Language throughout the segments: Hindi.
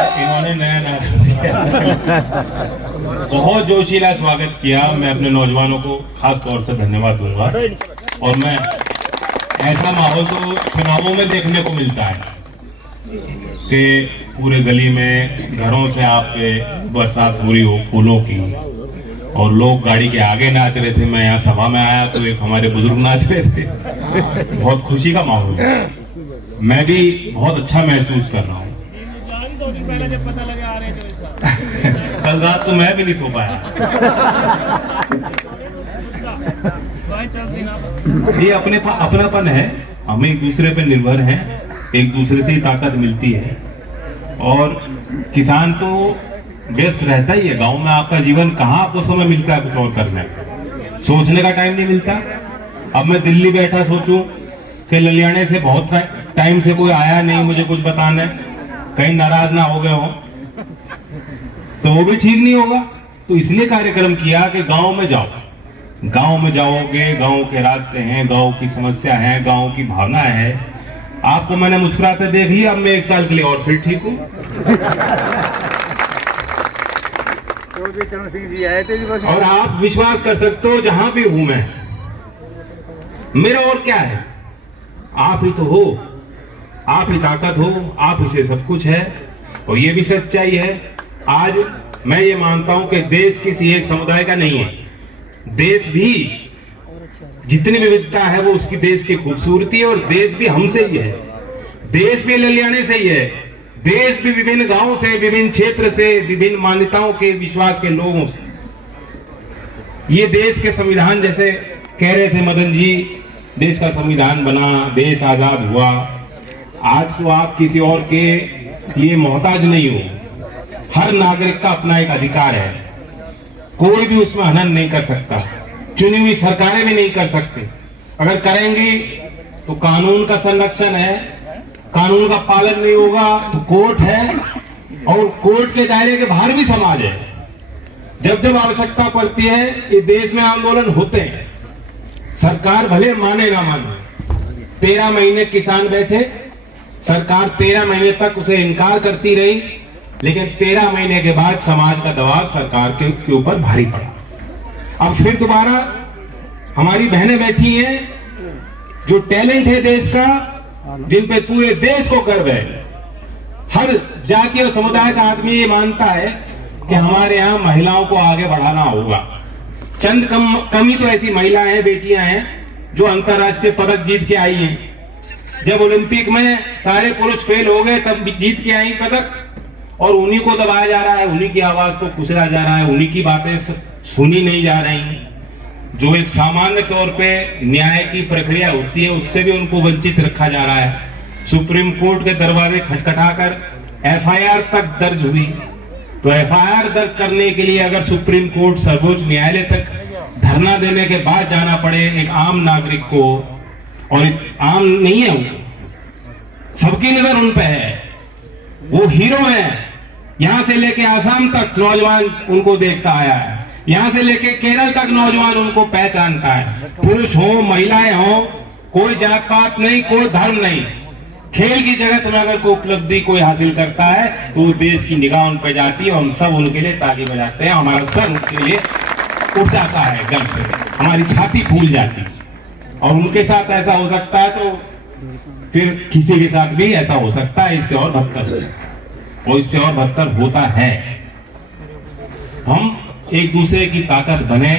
इन्होंने नया नाम दिया। बहुत जोशीला स्वागत किया। मैं अपने नौजवानों को खास तौर से धन्यवाद दूंगा। और मैं ऐसा माहौल तो चुनावों में देखने को मिलता है कि पूरे गली में घरों से आप पे बरसात हो रही हो फूलों की, और लोग गाड़ी के आगे नाच रहे थे। मैं यहाँ सभा में आया तो एक हमारे बुजुर्ग नाच रहे थे। बहुत खुशी का माहौल है। मैं भी बहुत अच्छा महसूस कर रहा हूँ। कल रात को मैं भी नहीं सो पाया। ये अपनापन है। हम एक दूसरे पे निर्भर हैं, एक दूसरे से ही ताकत मिलती है। और किसान तो व्यस्त रहता ही है। गांव में आपका जीवन कहाँ आपको समय मिलता है कुछ और करने का, सोचने का टाइम नहीं मिलता। अब मैं दिल्ली बैठा सोचूं कि ललियाने से बहुत टाइम से कोई आया नहीं मुझे कुछ बताना, कहीं नाराज ना हो गए हो तो वो भी ठीक नहीं होगा। तो इसलिए कार्यक्रम किया कि गांव में जाओ। गांव में जाओगे, गांव के रास्ते हैं, गांव की समस्या है, गांव की भावना है। आपको मैंने मुस्कुराते देख लिया, अब मैं 1 साल के लिए और फिर ठीक हूं। और आप विश्वास कर सकते हो जहां भी हूं मैं, मेरा और क्या है, आप ही तो हो, आप ही ताकत हो, आप ही से सब कुछ है। और ये भी सच्चाई है। आज मैं ये मानता हूं कि देश किसी एक समुदाय का नहीं है। देश भी जितनी विविधता है वो उसकी देश की खूबसूरती है। और देश भी हमसे ही है, देश भी ललियाने से ही है। देश भी विभिन्न गांवों से, विभिन्न क्षेत्र से, विभिन्न मान्यताओं के, विश्वास के लोगों से। ये देश के संविधान, जैसे कह रहे थे मदन जी, देश का संविधान बना, देश आजाद हुआ। आज तो आप किसी और के लिए मोहताज नहीं हो। हर नागरिक का अपना एक अधिकार है, कोई भी उसमें हनन नहीं कर सकता। चुनी हुई सरकारें भी नहीं कर सकते। अगर करेंगी तो कानून का संरक्षण है, कानून का पालन नहीं होगा तो कोर्ट है, और कोर्ट के दायरे के बाहर भी समाज है। जब जब आवश्यकता पड़ती है ये देश में आंदोलन होते हैं। सरकार भले माने ना माने। 13 महीने किसान बैठे, सरकार 13 महीने तक उसे इनकार करती रही, लेकिन 13 महीने के बाद समाज का दबाव सरकार के ऊपर भारी पड़ा। अब फिर दोबारा हमारी बहनें बैठी हैं जो टैलेंट है देश का, जिन पे पूरे देश को गर्व है। हर जाति और समुदाय का आदमी ये मानता है कि हमारे यहाँ महिलाओं को आगे बढ़ाना होगा। चंद कमी तो ऐसी महिलाएं हैं, बेटियां हैं जो अंतर्राष्ट्रीय पदक जीत के आई हैं। जब ओलंपिक में सारे पुरुष फेल हो गए तब जीत के आई पदक, और उन्हीं को दबाया जा रहा है, उन्हीं की आवाज को कुचला जा रहा है, उन्हीं की बातें सुनी नहीं जा रही। जो एक सामान्य तौर पे न्याय की प्रक्रिया होती है उससे भी उनको वंचित रखा जा रहा है। सुप्रीम कोर्ट के दरवाजे खटखटाकर एफआईआर तक दर्ज हुई। तो एफआईआर दर्ज करने के लिए अगर सुप्रीम कोर्ट, सर्वोच्च न्यायालय तक धरना देने के बाद जाना पड़े एक आम नागरिक को, और आम नहीं है वो, सबकी नजर उन पे है, वो हीरो है। यहां से लेके आसाम तक नौजवान उनको देखता आया है, यहां से लेके केरल तक नौजवान उनको पहचानता है। पुरुष हो, महिलाएं हो, कोई जात पात नहीं, कोई धर्म नहीं। खेल की जगत में अगर कोई उपलब्धि कोई हासिल करता है तो देश की निगाह उन पर जाती है। हम सब उनके लिए ताली बजाते हैं, हमारा सर उनके लिए उठ जाता है गर्व से, हमारी छाती फूल जाती है। और उनके साथ ऐसा हो सकता है तो फिर किसी के साथ भी ऐसा हो सकता है, इससे और बदतर, और इससे और बदतर होता है। हम एक दूसरे की ताकत बने।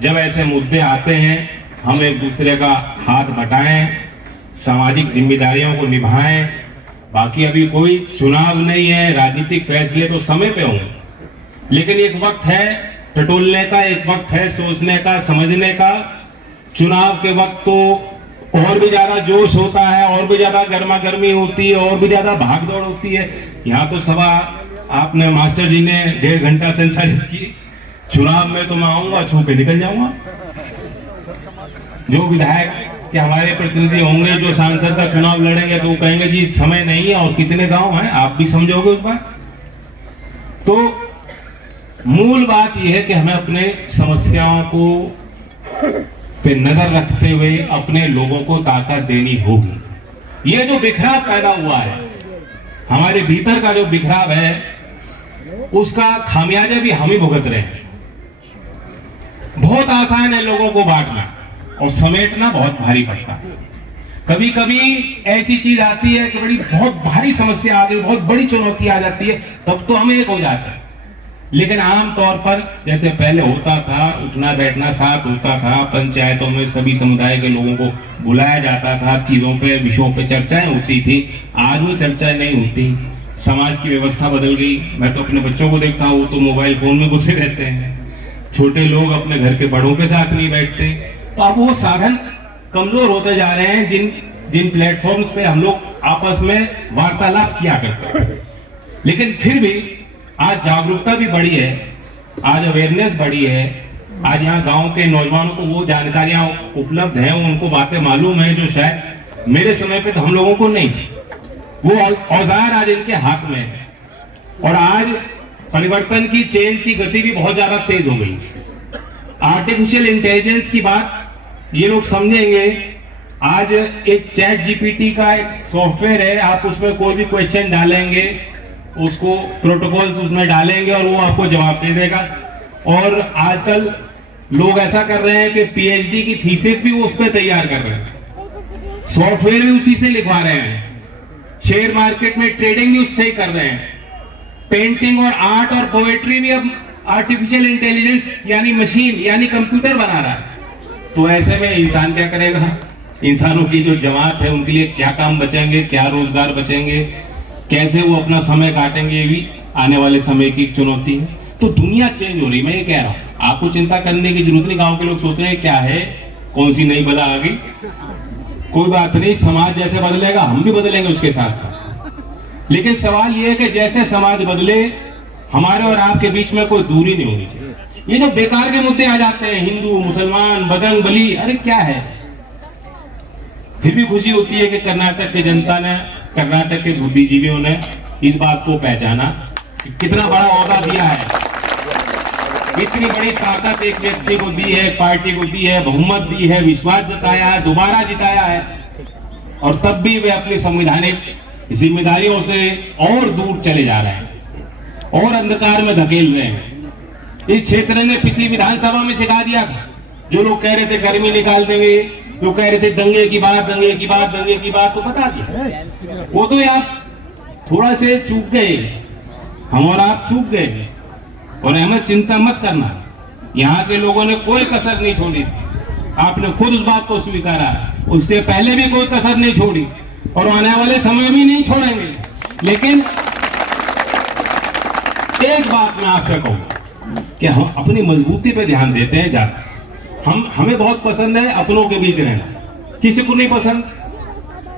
जब ऐसे मुद्दे आते हैं हम एक दूसरे का हाथ बटाएं, सामाजिक जिम्मेदारियों को निभाएं। बाकी अभी कोई चुनाव नहीं है, राजनीतिक फैसले तो समय पे होंगे, लेकिन एक वक्त है टटोलने का, एक वक्त है सोचने का, समझने का। चुनाव के वक्त तो और भी ज्यादा जोश होता है, और भी ज्यादा गर्मा गर्मी होती है, और भी ज्यादा भागदौड़ होती है। यहाँ तो सभा आपने मास्टर जी ने 1.5 घंटा संचालित की। चुनाव में तो मैं आऊंगा, छू के निकल जाऊंगा। जो विधायक के हमारे प्रतिनिधि होंगे, जो सांसद का चुनाव लड़ेंगे, तो वो कहेंगे जी समय नहीं है और कितने गांव हैं, आप भी समझोगे उस बात। तो मूल बात यह है कि हमें अपने समस्याओं को पे नजर रखते हुए अपने लोगों को ताकत देनी होगी। ये जो बिखराव पैदा हुआ है, हमारे भीतर का जो बिखराव है उसका खामियाजा भी हम ही भुगत रहे हैं। बहुत आसान है लोगों को बांटना और समेटना बहुत भारी पड़ता है। कभी कभी ऐसी चीज आती है कि बहुत भारी समस्या आ गई, बहुत बड़ी चुनौती आ जाती है, तब तो हम एक हो जाते हैं। लेकिन आम तौर पर जैसे पहले होता था, उठना बैठना साथ होता था, पंचायतों में सभी समुदाय के लोगों को बुलाया जाता था, चीजों पे विषयों पे चर्चाएं होती थी। आज वो चर्चाएं नहीं होती। समाज की व्यवस्था बदल गई। मैं तो अपने बच्चों को देखता हूँ तो मोबाइल फोन में घुसे रहते हैं। छोटे लोग अपने घर के बड़ों के साथ नहीं बैठते। तो अब वो साधन कमजोर होते जा रहे हैं जिन प्लेटफॉर्म्स पे हम लोग आपस में वार्तालाप किया करते हैं। लेकिन फिर भी आज जागरूकता भी बढ़ी है, आज अवेयरनेस बढ़ी है। आज यहाँ गांव के नौजवानों को वो जानकारियां उपलब्ध हैं, उनको बातें मालूम है जो शायद मेरे समय पे तो हम लोगों को नहीं। वो औजार आज इनके हाथ में है और आज परिवर्तन की, चेंज की गति भी बहुत ज्यादा तेज हो गई। आर्टिफिशियल इंटेलिजेंस की बात ये लोग समझेंगे। आज एक चैट जीपीटी का एक सॉफ्टवेयर है, आप उसमें कोई भी क्वेश्चन डालेंगे, उसको प्रोटोकॉल्स उसमें डालेंगे और वो आपको जवाब दे देगा। और आजकल लोग ऐसा कर रहे हैं कि पीएचडी की थीसिस भी वो उस पर तैयार कर रहे हैं, सॉफ्टवेयर भी उसी से लिखवा रहे हैं, शेयर मार्केट में ट्रेडिंग भी उससे ही कर रहे हैं, पेंटिंग और आर्ट और पोएट्री भी अब आर्टिफिशियल इंटेलिजेंस यानी मशीन यानी कंप्यूटर बना रहा है। तो ऐसे में इंसान क्या करेगा? इंसानों की जो जमात है उनके लिए क्या काम बचेंगे, क्या रोजगार बचेंगे, कैसे वो अपना समय काटेंगे, ये भी आने वाले समय की चुनौती है। तो दुनिया चेंज हो रही, मैं ये कह रहा हूँ, आपको चिंता करने की जरूरत नहीं। गांव के लोग सोच रहे हैं क्या है, कौन सी नई बला आ गई। कोई बात नहीं, समाज जैसे बदलेगा हम भी बदलेंगे उसके साथ साथ। लेकिन सवाल ये है कि जैसे समाज बदले, हमारे और आपके बीच में कोई दूरी नहीं होनी चाहिए। ये जो बेकार के मुद्दे आ जाते हैं, हिंदू मुसलमान बजरंग बली, अरे क्या है। फिर भी खुशी होती है कि कर्नाटक की जनता ने, कर्नाटक के बुद्धिजीवियों ने इस बात को पहचाना कि कितना बड़ा ओहदा दिया है, इतनी बड़ी ताकत एक व्यक्ति को दी है, पार्टी को दी है, बहुमत दी है, विश्वास जताया है, दोबारा जिताया है, और तब भी वे अपनी संवैधानिक जिम्मेदारियों से और दूर चले जा रहे हैं और अंधकार में धकेल रहे हैं। इस क्षेत्र ने पिछली विधानसभा में सिखा दिया था। जो लोग कह रहे थे गर्मी निकाल देंगे, जो कह रहे थे दंगे की बात, तो बता दिया। वो तो यार थोड़ा से चूक गए, हम और आप चूक गए। और हमें चिंता मत करना, यहाँ के लोगों ने कोई कसर नहीं छोड़ी थी। आपने खुद उस बात को स्वीकारा, उससे पहले भी कोई कसर नहीं छोड़ी और आने वाले समय भी नहीं छोड़ेंगे। लेकिन एक बात मैं आपसे कहूंगा कि हम अपनी मजबूती पे ध्यान देते हैं ज्यादा। हमें बहुत पसंद है अपनों के बीच रहना, किसी को नहीं पसंद।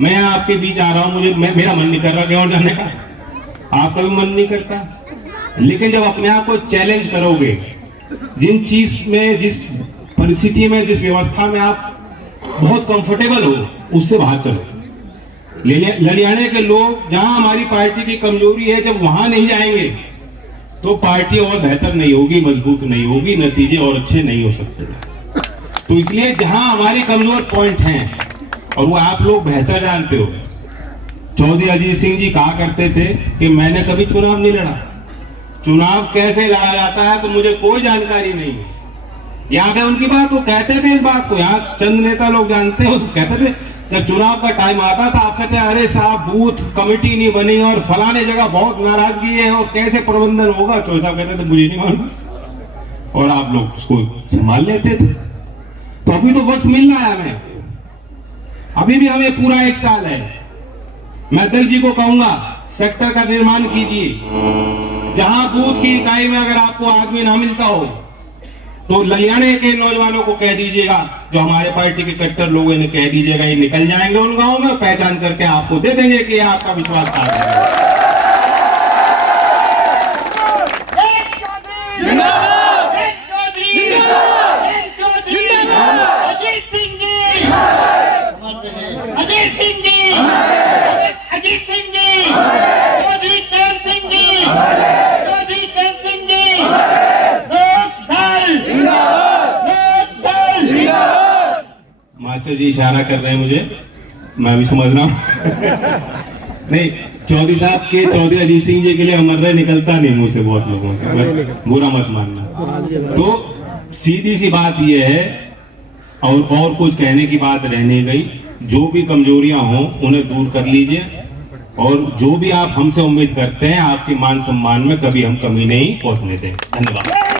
मैं आपके बीच आ रहा हूं, मेरा मन नहीं कर रहा कहीं और जाने का, आपका भी मन नहीं करता। लेकिन जब अपने आप को चैलेंज करोगे, जिन चीज में, जिस परिस्थिति में, जिस व्यवस्था में आप बहुत कंफर्टेबल हो, उससे बाहर चलो। लड़ियाने के लोग, जहां हमारी पार्टी की कमजोरी है, जब वहां नहीं जाएंगे तो पार्टी और बेहतर नहीं होगी, मजबूत नहीं होगी, नतीजे और अच्छे नहीं हो सकते। तो इसलिए जहां हमारी कमजोर पॉइंट हैं, और वो आप लोग बेहतर जानते हो। चौधरी अजीत सिंह जी कहा करते थे कि मैंने कभी चुनाव नहीं लड़ा, चुनाव कैसे लड़ा जाता है तो मुझे कोई जानकारी नहीं। याद है उनकी बात? वो कहते थे इस बात को, यहाँ चंद नेता लोग जानते हैं, उसको कहते थे जब चुनाव का टाइम आता था, आप कहते हैं अरे साहब बूथ कमेटी नहीं बनी और फलाने जगह बहुत नाराजगी है और कैसे प्रबंधन होगा। चौधरी साहब कहते थे मुझे नहीं मालूम, और आप लोग उसको संभाल लेते थे। तो अभी तो वक्त मिल रहा है हमें, अभी भी हमें पूरा 1 साल है। मैं दल जी को कहूंगा सेक्टर का निर्माण कीजिए, जहां बूथ की इकाई में अगर आपको आदमी ना मिलता हो तो ललियाने के नौजवानों को कह दीजिएगा, जो हमारे पार्टी के कट्टर लोगों ने कह दीजिएगा, ये निकल जाएंगे उन गांवों में, पहचान करके आपको दे देंगे कि आपका विश्वास था। मास्टर जी इशारा कर रहे हैं मुझे, मैं भी समझ रहा हूं। नहीं, चौधरी साहब के चौधरी अजीत सिंह जी के लिए अमर रहे निकलता नहीं मुंह से बहुत लोगों के, बुरा मत मानना। तो सीधी सी बात यह है, और कुछ कहने की बात रह नहीं गई। जो भी कमजोरियां हों उन्हें दूर कर लीजिए, और जो भी आप हमसे उम्मीद करते हैं आपके मान सम्मान में कभी हम कमी नहीं पहुंचने दें। धन्यवाद।